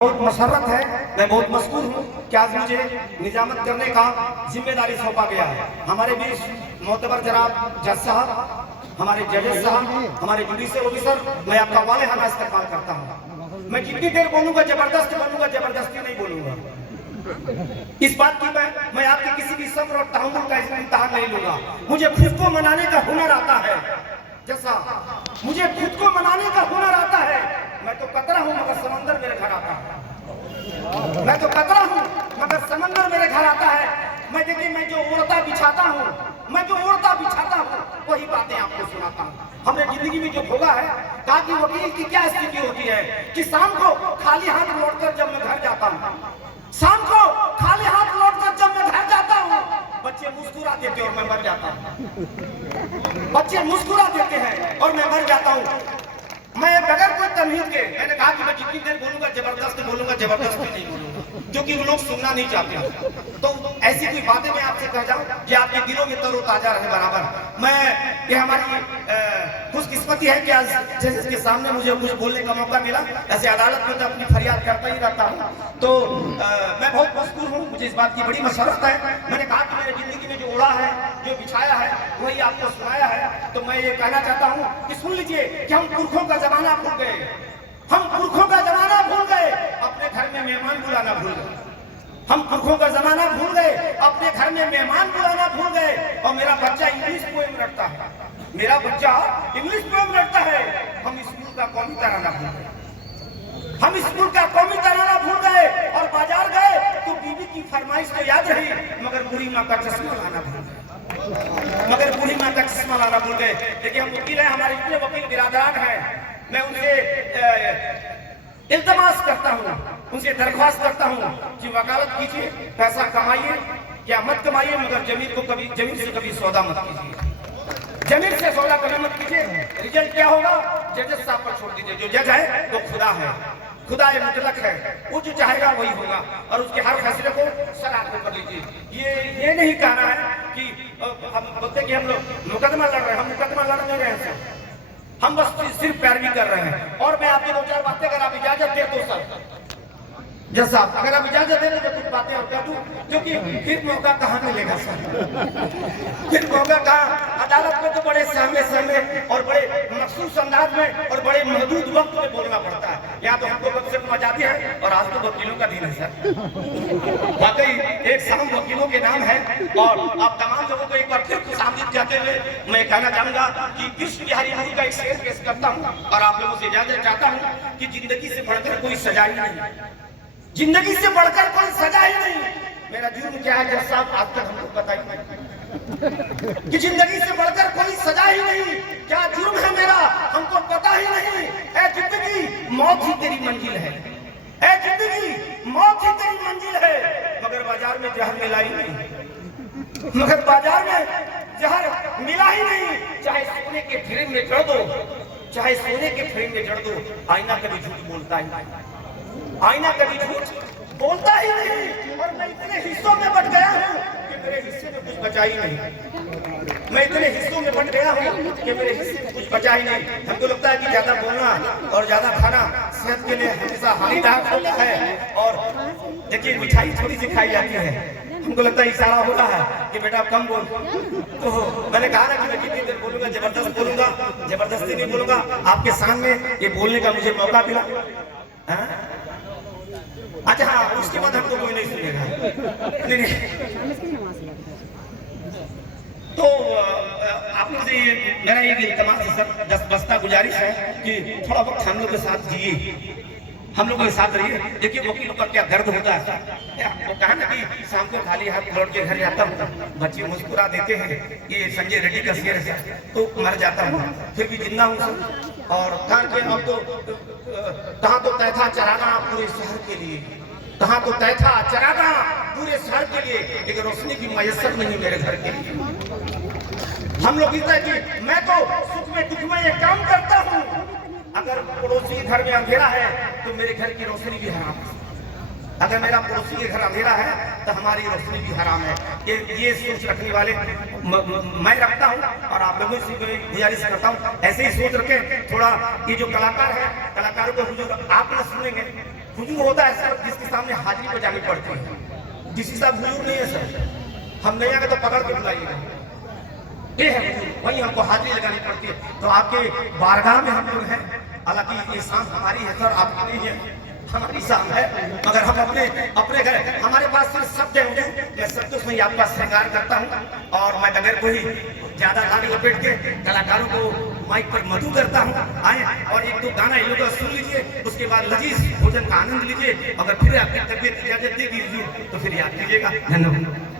बहुत मसरत है, मैं बहुत मशहूर हूँ कि आज मुझे निजामत करने का जिम्मेदारी सौंपा गया है। हमारे बीच मोतबर जनाब जज साहब, हमारे जजेस साहब, हमारे जुडिशियल ऑफिसर, मैं आपका वाले हाथ इस्तेमाल करता हूँ। मैं जितनी देर बोलूंगा जबरदस्त बोलूंगा, जबरदस्ती नहीं बोलूंगा। इस बात की मैं आपके किसी भी सब्र और तहम्मुल का इम्तिहान नहीं लूंगा। मुझे खुद को मनाने का हुनर आता है, जैसा मुझे खुद को मनाने का हुनर आता है। मैं तो कतरा हूं मगर समंदर मेरे घर आता है। मैं तो कतरा हूं मगर समंदर मेरे घर आता है। मैं देखिए, मैं जो उड़ता बिछाता हूं, मैं जो उड़ता बिछाता हूं, वही बातें आपको सुनाता हूं। हमने जिंदगी में जो भोगा है, कहा कि वकील की क्या स्थिति होती है कि शाम को खाली हाथ लौटकर जब मैं घर जाता हूं, शाम को खाली हाथ लौटकर जब मैं घर जाता हूं, बच्चे मुस्कुरा देते और मैं मर जाता हूं। बच्चे मुस्कुरा देते हैं और मैं मर जाता हूं। मैं बगैर कोई तमीज के, मैंने कहा कि मैं जितनी देर बोलूंगा जबरदस्त बोलूंगा, जबरदस्ती नहीं बोलूंगा, क्योंकि वो लोग सुनना नहीं चाहते। तो ऐसी कोई बातें मैं आपसे कह जाऊं कि आपके दिलों में तरोताजा रहे बराबर। मैं ये हमारी खुशकिस्मती है कि आज जजेस के सामने मुझे कुछ बोलने का मौका मिला। ऐसे अदालत में तो अपनी फरियाद करता ही रहता हूँ, तो मैं बहुत मशहूर हूँ। मुझे इस बात की बड़ी मसरत है। मैंने कहा कि मेरी जिंदगी में जो उड़ा है, जो बिछाया है, वही आपको सुनाया है। तो मैं ये कहना चाहता हूँ कि सुन लीजिए कि हम पुरखों का जमाना भूल गए, हम पुरखों का जमाना भूल गए, अपने घर में मेहमान बुलाना भूल गए। हम पुरखों का जमाना भूल गए, अपने घर में मेहमान बुलाना भूल गए। और मेरा बच्चा इंग्लिश पोएम रखता है, मेरा बच्चा इंग्लिश पोएम रखता है। हम स्कूल का कौमी तराना भूल गए, हम स्कूल का कौमी तराना भूल गए। और बाजार गए तो बीवी की फरमाइश तो याद रही, मगर बूढ़ी माँ का चश्मा लाना भूल गए, मगर बूढ़ी माँ का चश्मा लाना भूल गए। देखिए, हम वकील हैं, हमारे इतने वकील बिरादरान हैं, मैं उनसे इल्तमास करता हूँ, उनसे दरख्वास्त करता हूँ कि वकालत कीजिए, पैसा कमाइए या मत कमाइए, मगर जमीन से कभी सौदा मत कीजिए, जमीन से सौदा कभी मत कीजिए। रिजल्ट क्या होगा, जजेस साहब पर छोड़ दीजिए। जो जज है वो खुदा है, खुदा ये मुतलक है, वो जो चाहेगा वही होगा, और उसके हर फैसले को सर आंखों कर लीजिए। ये नहीं कहना है कि हम बोलते कि हम लोग मुकदमा लड़ रहे हैं, हम मुकदमा लड़ नहीं रहे हैं, हम बस सिर्फ पैरवी कर रहे हैं। और मैं आपकी दो चार बातें अगर आप इजाजत दे तो सर जज साहब, अगर आप इजाजत दे तो कुछ बातें और कह दूं, क्योंकि फिर मौका कहाँ मिलेगा सर, फिर मौका कहाँ। अदालत में तो बड़े सहमे और बड़े मखसूस अंदाज में और बड़े महदूद वक्त में बोलना पड़ता है। यहाँ तो हमको कम से कम आजादी है, और आज तो वकीलों का दिन है सर। वाकई एक शाम वकीलों के नाम है। और आप तमाम लोगों को एक बार फिर खुशामदीद कहते हुए मैं कहना चाहूंगा कि कृष्ण बिहारी नूर का एक शेर पेश करता हूँ, और आप लोगों से इजाजत चाहता हूँ कि जिंदगी से बढ़कर कोई सजा ही नहीं, जिंदगी से बढ़कर कोई सजा ही नहीं। मेरा जुर्म क्या है जज साहब, आज तक हमको पता ही नहीं कि जिंदगी से बढ़कर कोई सजा ही नहीं। क्या जुर्म है मेरा, हमको पता ही नहीं। ऐ जिंदगी मौत ही तेरी मंजिल है, ऐ जिंदगी मौत ही तेरी मंजिल है, मगर बाजार में जहर मिला ही नहीं, मगर बाजार में जहर मिला ही नहीं। चाहे सोने के फ्रेम में जड़ दो, चाहे सोने के फ्रेम में जड़ दो, आईना कभी झूठ बोलता ही नहीं, आईना कभी झूठ बोलता ही नहीं। और मैं इतने हिस्सों में बट गया हूँ कि मेरे हिस्से में कुछ बचा ही नहीं, मैं इतने हिस्सों में बट गया हूँ कि मेरे हिस्से में कुछ बचा ही नहीं। हमको लगता है कि ज्यादा बोलना और ज्यादा खाना सेहत के लिए हमेशा हानिकारक होता है। और देखिए, मिठाई थोड़ी सी खाई जाती है, हमको लगता है इशारा हो रहा है कि बेटा कम बोल। तो मैंने कहा ना कि मैं कितनी देर बोलूंगा, जबरदस्त बोलूंगा, जबरदस्ती नहीं बोलूंगा। आपके सामने ये बोलने का मुझे मौका मिला। अच्छा हाँ, उसके बाद हमको कोई नहीं सुनेगा। नहीं। तो आप लोग से मेरा एक इल्तमास है सर, 10 बस्ता गुजारिश है कि थोड़ा वक्त हम लोग के साथ जिए, हम लोग के साथ रहिए। देखिए, वकीलों का क्या दर्द होता है। वो कहा ना कि शाम को खाली हाथ लौट के घर जाता हूँ, बच्चे मुस्कुरा देते हैं, ये संजय रेड्डी का शेर है, तो मर जाता हूँ, फिर भी जिंदा हूँ सर। और अब तो कहाँ तो तय था चराना पूरे शहर के लिए, कहाँ तो तय था चराना पूरे शहर के लिए, लेकिन रोशनी की मैसर नहीं मेरे घर के लिए। हम लोग कहते हैं कि मैं तो सुख में दुख में ये काम करता हूँ, अगर पड़ोसी घर में अंधेरा है तो मेरे घर की रोशनी भी हराम है, अगर मेरा पड़ोसी के घर अंधेरा है तो हमारी रोशनी भी हराम है। ये सोच रखने वाले मैं रखता हूँ, और आप लोगों से गुजारिश करता हूँ ऐसे ही सोच रखें। थोड़ा ये जो कलाकार है, कलाकारों को हुजूर आप न सुनेंगे, हुजूर होता है सर जिसके सामने हाजिरी बजानी पड़ती है। किसी साहब हुजूर नहीं है सर, हम नहीं आगे तो पकड़ के बुलाइएगा, ये है हुजूर, वही हमको हाजिरी लगानी पड़ती है। तो आपके बारगाह में हम लोग हैं, हालांकि ये शाम हमारी है सर, आपकी नहीं है, हमारी शाम है, मगर हम अपने घर, हमारे पास सिर्फ शब्द है हुजूर, मैं शब्दों से ही आपका श्रृंगार करता हूँ। और मैं बगैर कोई ज्यादा लाग लपेट के कलाकारों को माइक पर मधु करता हूँ। आए और एक दो गाना ये लोग सुन लीजिए, उसके बाद लजीज भोजन का आनंद लीजिए। अगर फिर आपकी तबीयत इजाजत देगी तो फिर याद कीजिएगा। धन्यवाद।